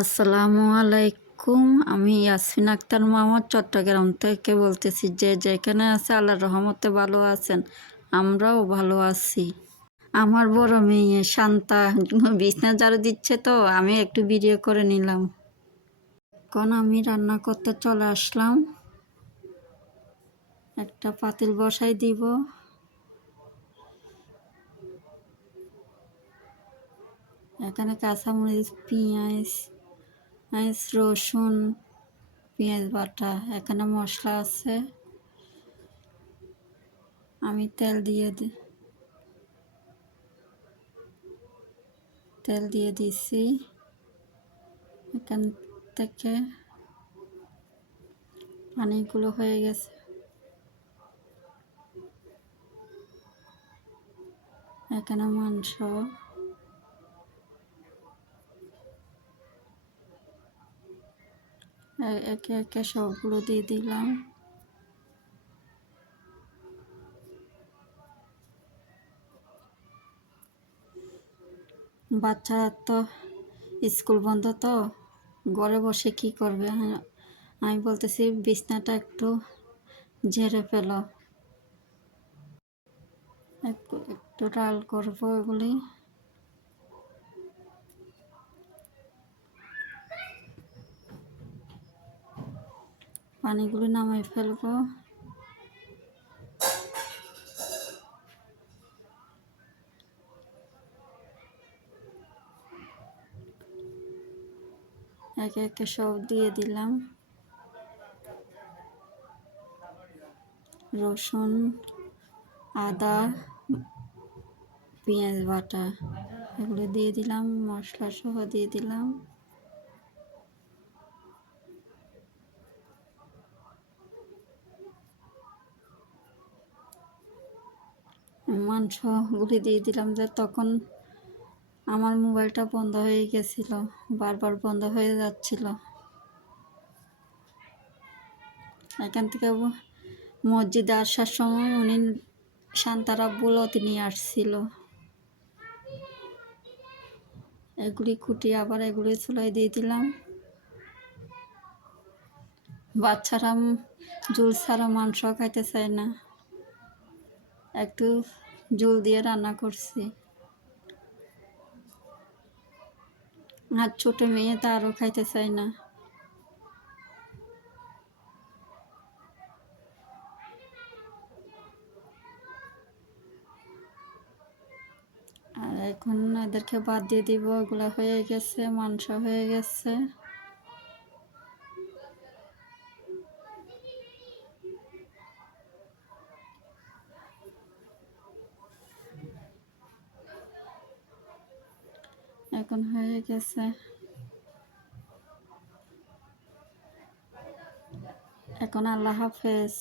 আসসালামু আলাইকুম। আমি ইয়াসমিন আক্তার মোহাম্মদ চট্টগ্রাম থেকে বলতেছি। যে যেখানে আছে আল্লাহর রহমতে ভালো আছেন, আমরাও ভালো আছি। আমার বড় মেয়ে শান্তা বিছনা ঝাড়ু দিচ্ছে, তো আমি একটু ভিডিও করে নিলাম। এখন আমি রান্না করতে চলে আসলাম। একটা পাতিল বসাই দিব। এখানে কাঁচামরিচ, পেঁয়াজ, রসুন, পেঁয়াজ বাটা, এখানে মশলা আছে। আমি তেল দিয়ে দিছি। এখান থেকে পানিগুলো হয়ে গেছে। এখানে মাংস, একে একে সবগুলো দিয়ে দিলাম। বাচ্চারা তো স্কুল বন্ধ, তো ঘরে বসে কি করবে। আমি বলতেছি বিছনাটা একটু ঝেড়ে ফেলো। একটু ডাল করবো এগুলি। পানিগুলি নামাই ফেলবো। একে একে সব দিয়ে দিলাম। রসুন, আদা, পেঁয়াজ বাটা এগুলো দিয়ে দিলাম। মশলা সহ দিয়ে দিলাম। মাংসগুলি দিয়ে দিলাম। যে তখন আমার মোবাইলটা বন্ধ হয়ে গেছিল, বারবার বন্ধ হয়ে যাচ্ছিল। এখান থেকে মসজিদে আসার সময় উনি শান্তার আব্বুল নিয়ে আসছিল। এগুলি কুটি আবার এগুলি চুলাই দিয়ে দিলাম। বাচ্চারা ঝোল ছাড়া মাংস খাইতে চায় না, একটু ঝোল দিয়ে রান্না করছি। আর ছোট মেয়ে তো আরও খাইতে চায় না। আর এখন এদেরকে বাদ দিয়ে দিব। এগুলো হয়ে গেছে, মাংস হয়ে গেছে। এখন হয়ে গেছে। এখন আল্লাহ হাফেজ।